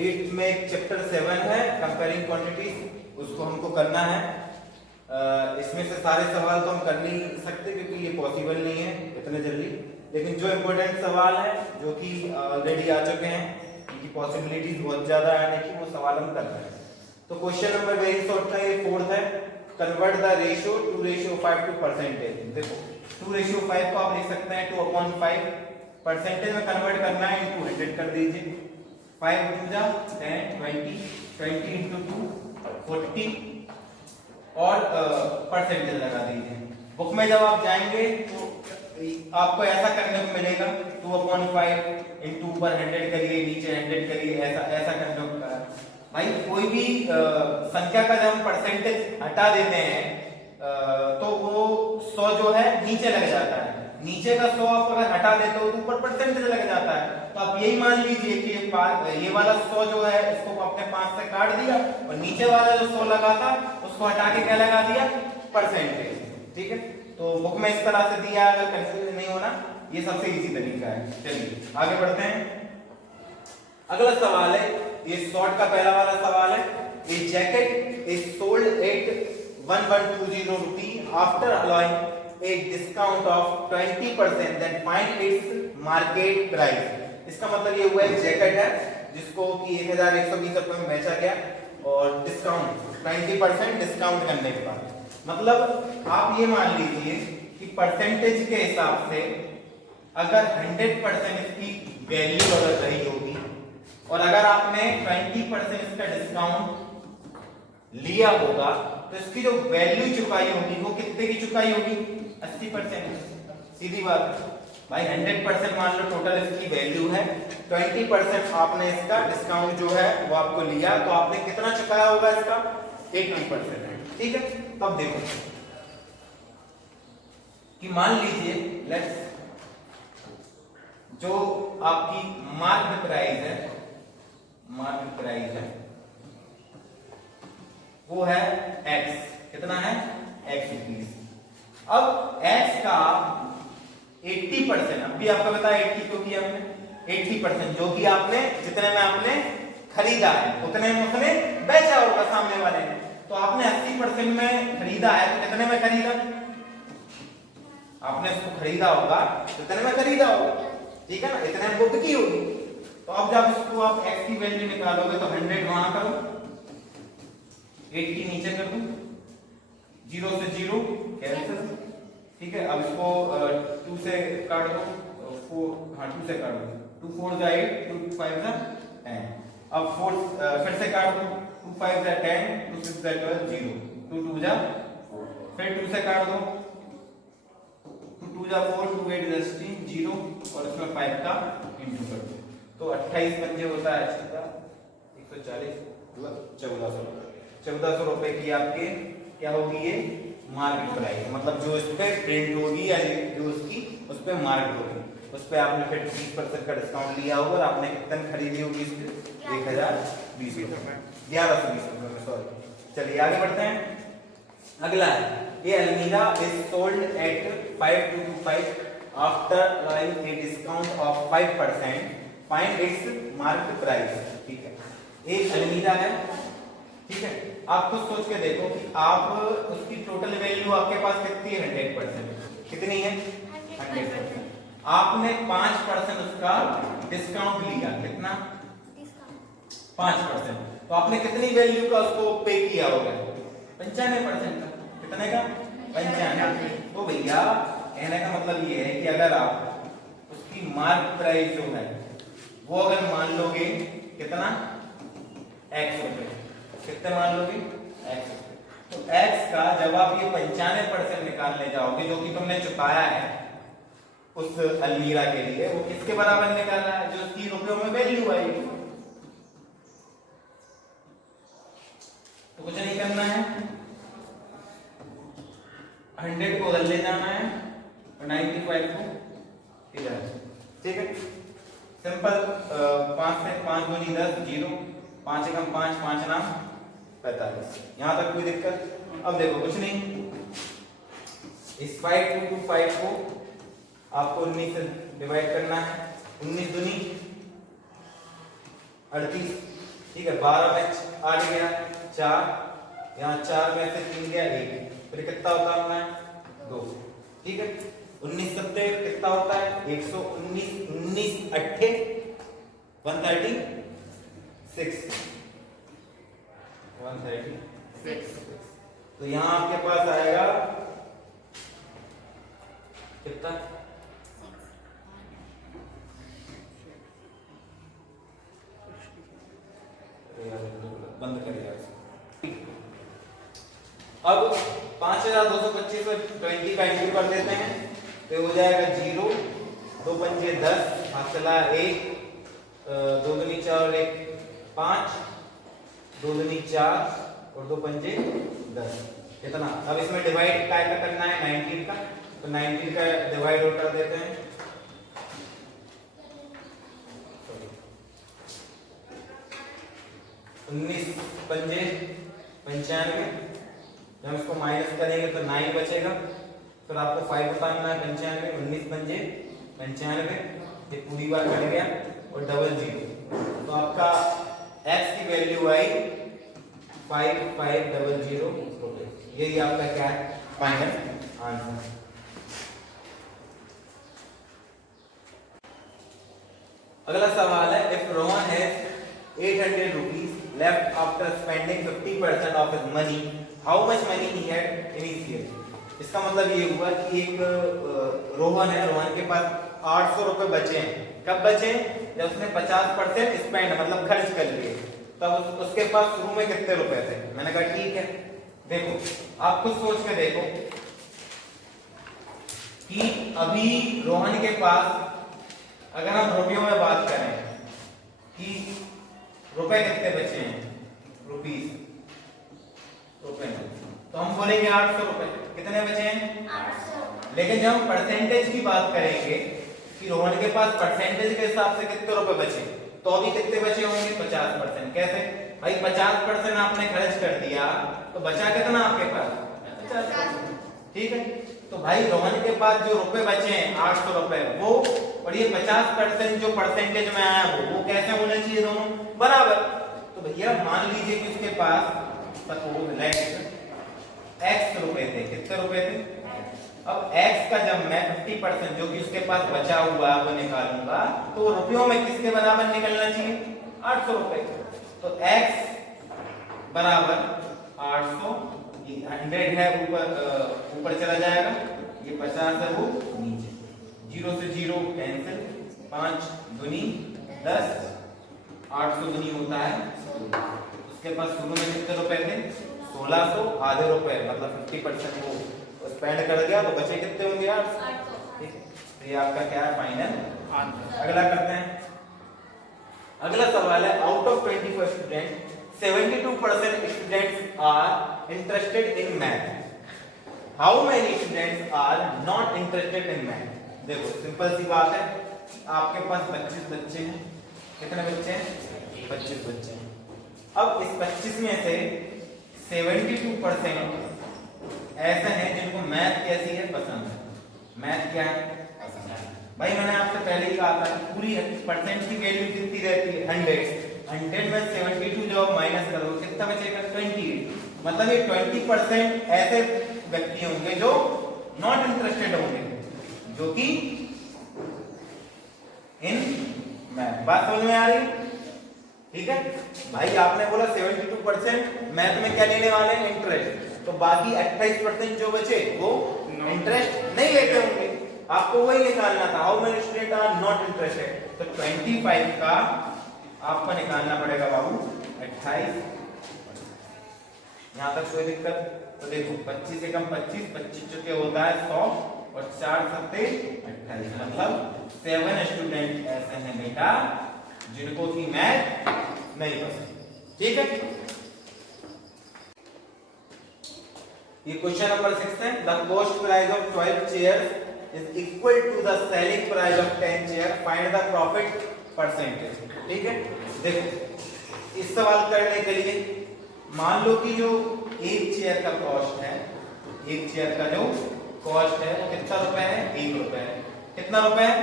8th में एक chapter 7 है कंपेयरिंग क्वांटिटीज, उसको हमको करना है। इसमें से सारे सवाल तो हम कर नहीं सकते क्योंकि ये पॉसिबल नहीं है इतने जल्दी, लेकिन जो इम्पोर्टेंट सवाल है जो कि ऑलरेडी आ चुके हैं, इनकी पॉसिबिलिटीज बहुत ज्यादा है आने की, वो सवाल हम कर रहे हैं। तो क्वेश्चन नंबर वेरी शॉर्ट का ये 4th है, convert the ratio 2:5 to percentage. देखो 2:5 को आप लिख सकते हैं 2/5, परसेंटेज में कन्वर्ट करना है इनटू 100 कर दीजिए। 5 × 10 20 20 × 2 40 और परसेंटेज लगा दीजिए। बुक में जब आप जाएंगे तो आपको ऐसा करने को मिलेगा 2/5 इनटू ऊपर 100 करिए, नीचे 100 करिए, ऐसा करने को। भाई कोई भी संख्या का जब हम परसेंटेज हटा देते हैं तो वो 100 जो है नीचे लग जाता है, नीचे का 100 आप अगर हटा देते हो तो ऊपर परसेंटेज लग जाता है। तो आप यही मान लीजिए कि ये वाला 100 जो है इसको आपने 5 से काट दिया और नीचे वाला जो 100 लगा था उसको हटा के क्या लगा दिया, परसेंटेज। ठीक है, तो बुक में इस तरह से दिया, अगर कंफ्यूज नहीं होना, ये सबसे इजी तरीका है। चलिए आगे बढ़ते हैं। अगला सवाल है, ये शॉर्ट का पहला वाला सवाल है, ये jacket is sold at 1120 rupee after allowing a discount of 20%, then find its market price. इसका मतलब ये हुआ एक जैकेट है जिसको कि 1120 रुपए में बेचा गया और डिस्काउंट 20% डिस्काउंट करने के बाद, मतलब आप ये मान लीजिए कि परसेंटेज के हिसाब से अगर 100% इसकी वैल्यू अगर रही होगी और अगर आपने 20% इसका डिस्काउंट लिया होगा तो इसकी जो वैल्यू चुकाई होगी वो कितने की चुकाई होगी, 80%। सीधी बात भाई, 100% मान लो टोटल इसकी वैल्यू है, 20% आपने इसका डिस्काउंट जो है वो आपको लिया, तो आपने कितना चुकाया होगा इसका, 80%। ठीक है, तब देखो कि मान लीजिए लेट्स जो आपकी मार्केट प्राइस है, मार्केट प्राइस है वो है x, कितना है, x रुपीस। अब x का 80%, अब भी आपको बताया 80 क्यों किया हमने, 80% जो कि आपने जितने में आपने खरीदा है उतने में उसने बेचा होगा सामने वाले ने, तो आपने 80% में खरीदा है तो कितने में खरीदा, आपने इसको खरीदा होगा कितने में खरीदा होगा, ठीक है ना, इतने में बिकी होगी। तो अब जब इसको आप x की वैल्यू निकालोगे तो 100 वहां करो, 80 नीचे कर दो, 0 से 0 कैंसिल। ठीक है, अब इसको 2 से काट दो, 4, हाँ 2 से काट दो, 2 4 जा 8, 2 5 जा 10। अब 4 फिर से काट दो, 2 5 जा 10, 2 6 जा 12, 0, 2 2 जा 4, फिर 2 से काट दो, 2 2 जा 4, 2 8 जा 16, 0 और इसमें 5 का इंटू कर दो, तो 28 पंजे होता है 140, मतलब 1400 रुपए की आपके क्या होगी ये मार्केट प्राइस, मतलब जो इस पे प्रिंट होगी या जो उसकी उस पे मार्क होगी, उस पे आपने फिर 30% का डिस्काउंट लिया होगा और आपने कितने खरीदी होगी इसकी, 1020 रुपए, 1120 रुपए में, सॉरी। चलिए आगे बढ़ते हैं। अगला है, ये अलमीरा is sold eight 5225 after allowing a discount of 5%, find its market price. ठीक है, एक अलमीरा है, ठीक है, आप खुद सोच के देखो कि आप उसकी टोटल वैल्यू आपके पास कितनी है, 100%, कितनी है, 100%। आपने 5% उसका डिस्काउंट लिया, कितना, 5%, तो आपने कितनी वैल्यू का उसको पे किया होगा, 95% का, कितने का, 95। तो भैया कहने का मतलब ये है कि अगर आप उसकी मार्क प्राइस जो है वो अगर मान लोगे कितना, x रुपए, कितने मान लोगे, x रुपए, तो x का जब आप ये 95% निकालने जाओगे जो कि तुमने चुकाया है उस अलमीरा के लिए, वो किसके बराबर निकालना है, जो उसकी रुपयों में वैल्यू आएगी। तो कुछ नहीं करना है, 100 को उधर ले जाना है और 95 को इधर, ठीक है, सिंपल। 5 से 5 दूनी 10, 0, 5 एकम 5, 5 नाम 45, यहां तक कोई दिक्कत। अब देखो कुछ नहीं, इस 5225 को आपको 19 से डिवाइड करना है, 19 दूनी 38, ठीक है, 12 में 8 गया 4, यहाँ 4 में से 3 गया 1, फिर कितना होता है 2, ठीक है। 19 सत्ते कितना होता है 119, 19 अट्ठे 136, 136। तो यहाँ आपके पास आएगा कितना, बंद करिए। अब 5225 में 20 का इंटू कर देते हैं तो हो जाएगा 0, 2 पंजे 10, हासिला 1, 2 दूनी 4 और 1 5, 2 दूनी 4 और 2 पंजे 10, कितना। अब इसमें डिवाइड क्या करना है 19 का, तो 19 का डिवाइड और कर देते हैं। 19 पंजे 95, जब इसको माइनस करेंगे तो 9 बचेगा, फिर आपको 5 बताना है 95, 19 पंजे 95, ये पूरी बार कट गया और डबल 0, तो आपका x की वैल्यू आई 5500, यही आपका क्या है फाइनल आंसर। अगला सवाल है, if Rohan has 800 rupees left after spending 50% of his money, how much money he had initially? इसका मतलब ये हुआ कि एक रोहन है, रोहन के पास 800 रुपए बचे हैं। कब बचे? जब उसने 50% स्पेंड मतलब खर्च कर लिए, तब उसके पास शुरू में कितने रुपए थे। मैंने कहा ठीक है, देखो आप खुद सोच के देखो कि अभी रोहन के पास, अगर हम रुपयों में बात करें कि रुपए कितने बचे हैं, रुपीस रुपए में, तो हम बोलेंगे 800 रुपए। कितने बचे हैं 800। लेकिन जब हम परसेंटेज की बात करेंगे कि रोहन के पास परसेंटेज के हिसाब से कितने रुपए बचे, तो अभी कितने बचे होंगे 50%। कैसे भाई 50% आपने खर्च कर दिया तो बचा कितना आपके पास 50%, ठीक है। तो भाई रोहन के पास जो रुपए बचे हैं 800 रुपए वो, और ये 50% जो परसेंटेज में आया वो कैसे होने चाहिए दोनों बराबर। तो भैया मान लीजिए कि उसके पास सपोज x रुपए थे, कितने रुपए थे। अब x का जब मैं 50% जो कि उसके पास बचा हुआ है वो निकालूंगा तो रुपयों में किसके बराबर निकलना चाहिए 800 रुपए। तो x बराबर 800, ये 100 है ऊपर चला जाएगा, ये 50 है वो नीचे, 0 से 0 कैंसिल, 5 दूनी 10, 800 दूनी होता है। उसके पास शुरू में कितने रुपए थे 1600, आधे रुपए मतलब 50% वो स्पेंड कर दिया तो बचे कितने होंगे 800, ठीक है। तो ये आपका क्या है फाइनल आंसर। अगला करते हैं। अगला सवाल है, out of 25 student 72% students are interested in math. How many students are not interested in math? देखो सिंपल सी बात है, आपके पास 25 बच्चे हैं, कितने बच्चे हैं 25 बच्चे हैं। अब इस 25 में से 72% ऐसे हैं जिनको मैथ कैसी है पसंद है। मैथ क्या है पसंद है। भाई मैंने आपसे पहले ही कहा था पूरी परसेंट की वैल्यू कितनी रहती है 100 में 72 जो माइनस करो कितना बचेगा 28, मतलब ये 20% ऐसे व्यक्ति होंगे जो नॉट इंटरेस्टेड होंगे, जो कि इन मैथ। बात समझ में आ रही, ठीक है भाई। आपने बोला 72% मैथ में क्या लेने वाले हैं इंटरेस्ट, तो बाकी 28% जो बचे वो इंटरेस्ट नहीं लेते होंगे। आपको वही निकालना था, how many student are not interested. तो 25 का आपको निकालना पड़ेगा बाबू 28। यहां तक कोई दिक्कत? तो देखो 25 से कम 25 चुके होता है 100 और 4 सत्ते 28, मतलब 7 स्टूडेंट ऐसे हैं बेटा जिनको की मैथ नहीं पसंद, ठीक है। ये क्वेश्चन नंबर 6 है, the cost price of 12 chairs is equal to the selling price of 10 chair, find the profit percentage. ठीक है, देखो इस सवाल करने के लिए मान लो कि जो एक चेयर का कॉस्ट है, एक चेयर का जो कॉस्ट है वो कितना रुपए है 1 रुपए है। कितना रुपए है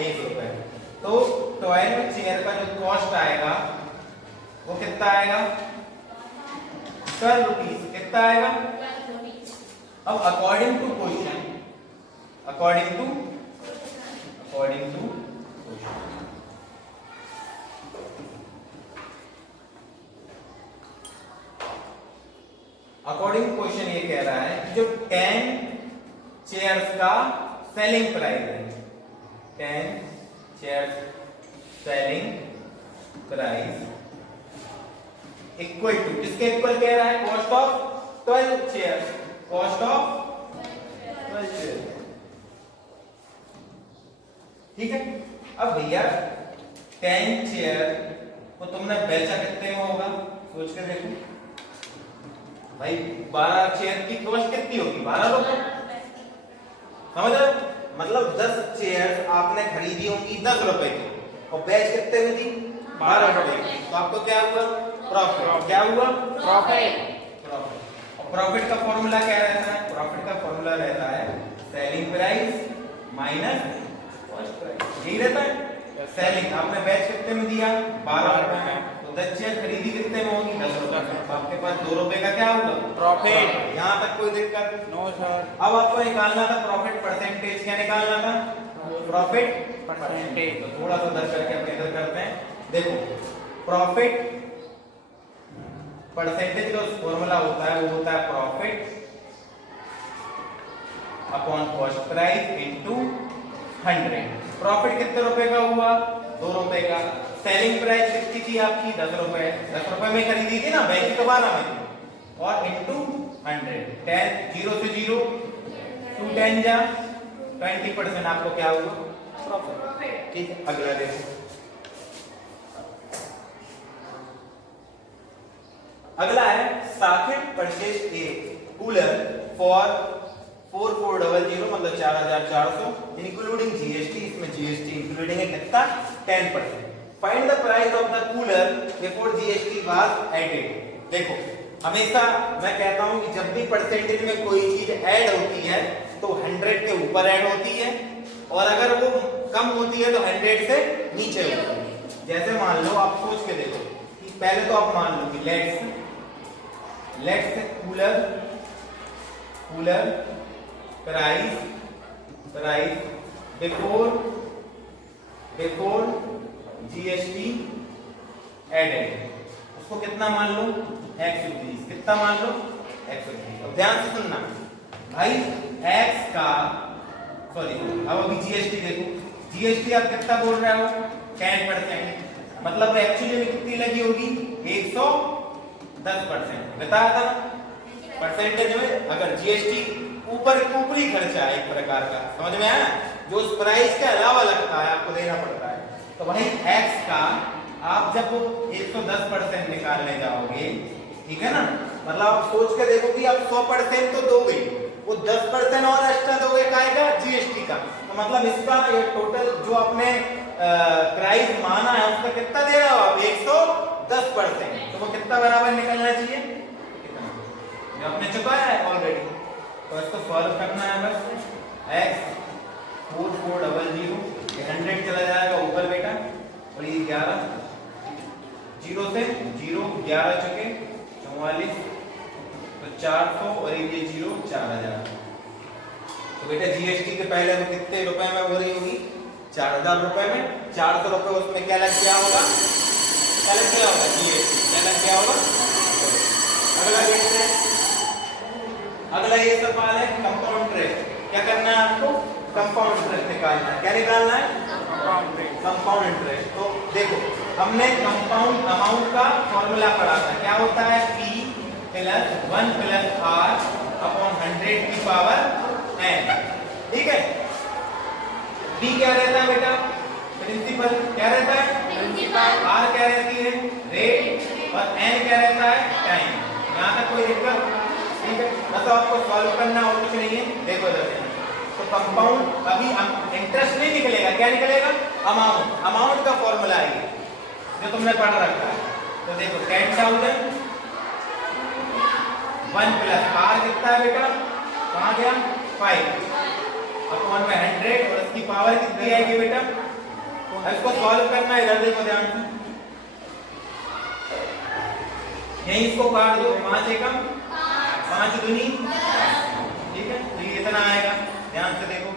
1 रुपए। तो 12 चेयर का जो कॉस्ट आएगा वो कितना आएगा 12 रुपीज। कितना आएगा? अब according to question, according to question ये कह रहा है कि जो 10 चेयर्स का सेलिंग प्राइस है, 10 chairs selling price equal to, किसके इक्वल कह रहा है? Cost of 12 chairs, cost of 12 chairs. ठीक है। अब भैया 10 चेयर को तुमने बेचा कितने में होगा? सोच के देखो भाई, 12 चेयर की कॉस्ट कितनी होगी? 12 रुपए। समझ रहे? मतलब 10 चेयर आपने खरीदी होंगी 10 रुपए की और बेच कितने में थी? 12 रुपए की। तो आपको क्या हुआ? प्रॉफिट। क्या हुआ? प्रॉफिट। और प्रॉफिट का फॉर्मूला क्या रहता है? प्रॉफिट का फॉर्मूला रहता है selling price minus cost price. यही रहता है। सेलिंग आपने बेच कितने में दिया? 12 रुपए में। तो 10 चेयर खरीदी कितने में होगी? 10 रुपए में। तो आपके पास 2 रुपए का क्या होगा? प्रॉफिट। यहाँ तक कोई दिक्कत? No sir. अब आपको निकालना था प्रॉफिट परसेंटेज। क्या निकालना था? Profit percentage. तो थोड़ा सा दर करके अपने इधर करते हैं। देखो प्रॉफिट परसेंटेज का फॉर्मूला होता है, वो होता है profit upon cost price into 100। Profit कितने रुपए का हुआ? 2 रुपए का। सेलिंग प्राइस कितनी थी आपकी? 10 रुपए। 10 रुपए में खरीदी थी ना, बेची तो 12 में थी। और इनटू 100। 10 0 से 0 2 10 जा 20%। आपको क्या हुआ? प्रॉफिट। ठीक है। अगला देखो, अगला है Saket purchase a cooler for 4400, मतलब 4400 इंक्लूडिंग जीएसटी। इसमें जीएसटी इंक्लूडिंग है कितना? 10%। Find the price of the cooler before GST was added. देखो हमेशा मैं कहता हूं कि जब भी परसेंटेज में कोई चीज ऐड होती है तो 100 के ऊपर ऐड होती है, और अगर वो कम होती है तो 100 से नीचे होती है। जैसे मान लो, आप सोच के देखो कि पहले तो आप मान लो कि let's cooler price before GST added, उसको कितना मान लो? x rupees. कितना मान लो? x rupees. अब ध्यान से सुनना भाई, x का सॉरी, अब अभी जीएसटी देखो। जीएसटी आप कितना बोल रहे हो? 10%। मतलब एक्चुअली में कितनी लगी होगी? 110%। बताया था परसेंटेज में अगर जीएसटी ऊपरी खर्चा है एक प्रकार का, समझ में आया? जो उस प्राइस के अलावा लगता है आपको देना पड़ता है। तो भाई x का आप जब 110% निकालने जाओगे, ठीक है ना, मतलब आप सोच के देखो कि आप 100% तो दोगे, वो 10% और एक्स्ट्रा दोगे काएगा जीएसटी का। तो मतलब इसका ये टोटल जो आपने प्राइस माना है उसका कितना दे रहे हो आप? 110%। तो वो कितना बराबर निकलना चाहिए? जो आपने चुकाया है ऑलरेडी। तो इसको सॉल्व करना है बस। x 4400, ये 100 चला जाएगा ऊपर बेटा, और ये 11 0 से 0 11 चुके 44, तो 400 और ये 0 4000। तो बेटा जीएसटी के पहले वो कितने रुपए में हो रही होगी? 4000 रुपए में। 400 रुपए उसमें क्या लग गया होगा? क्या लग गया होगा? जीएसटी क्या लग गया होगा? अगला देखते हैं। अगला ये सवाल है कंपाउंड इंटरेस्ट। क्या करना है आपको? कंपाउंड इंटरेस्ट निकालना है। क्या निकालना है? Compound interest. तो देखो हमने कंपाउंड अमाउंट का फॉर्मूला पढ़ा था। क्या होता है? P plus 1 plus R upon 100 की पावर n। ठीक है। D क्या रहता है बेटा? प्रिंसिपल। क्या रहता है? प्रिंसिपल। R क्या रहती है? रेट। और n क्या रहता है? टाइम। यहाँ तक कोई दिक्कत? ठीक है। मतलब आपको सॉल्व करना और कुछ नहीं है। देखो इधर तो कंपाउंड अभी इंटरेस्ट नहीं निकलेगा, क्या निकलेगा? अमाउंट। अमाउंट का फॉर्मूला है जो तुमने पढ़ रखा है। तो देखो 10,000 1 प्लस R कितना है बेटा? कहाँ गया? 5 अपॉन में 100, और इसकी पावर कितनी आएगी बेटा? इसको सॉल्व करना है। इधर देखो ध्यान से, यहीं इसको काट दो, 5 एकम 5 दूनी, ठीक है। तो ये इतना आएगा, ध्यान से देखो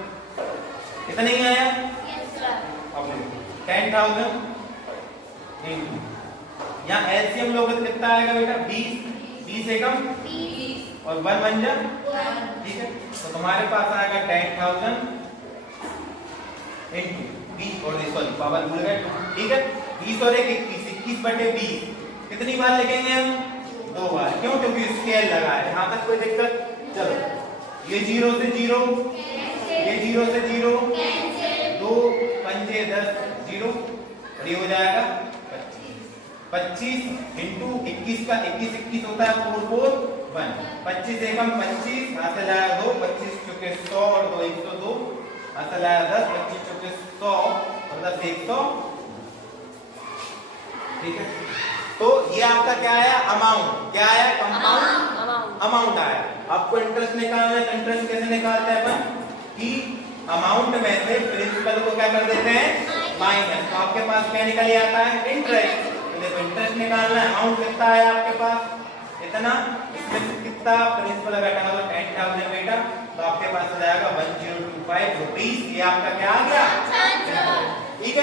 इतना ही आया। अब देखो 10,000 इंटू, यहाँ एलसीएम लोगे तो कितना आएगा बेटा 20 एकम और 1 बन जा, ठीक है। तो तुम्हारे पास आएगा 10,000 इंटू 20 और सॉरी पावर भूल गए, ठीक है। 20 और 1 21 बटे 20 कितनी बार लिखेंगे हम 2 बार, क्यों? क्योंकि स्केल लगा है। यहाँ तक कोई दिक्कत? चलो ये 0 से 0, ये 0 से 0, 2 पंजे 10 0 और ये हो जाएगा 25 इंटू 21 का 21 होता है 4 4 1, 25 एकम 25, यहाँ से लाया 2, 25 चुके 100 और 2 102, यहाँ से लाया 10, 25 चुके 100 और 10 100, ठीक है। तो ये आपका क्या आया? अमाउंट। क्या आया? कंपाउंड अमाउंट आया। आपको इंटरेस्ट निकालना है, इंटरेस्ट कैसे निकालते हैं अपन कि अमाउंट में से प्रिंसिपल को क्या कर देते हैं? माइनस। तो आपके पास क्या निकल आता है? इंटरेस्ट। तो देखो इंटरेस्ट निकालना है, अमाउंट कितना है आपके पास? इतना, इसमें से कितना प्रिंसिपल अगर हटाओ 10,000 बेटा, तो आपके पास आ जाएगा 1025 रुपीस। ये आपका क्या आ गया?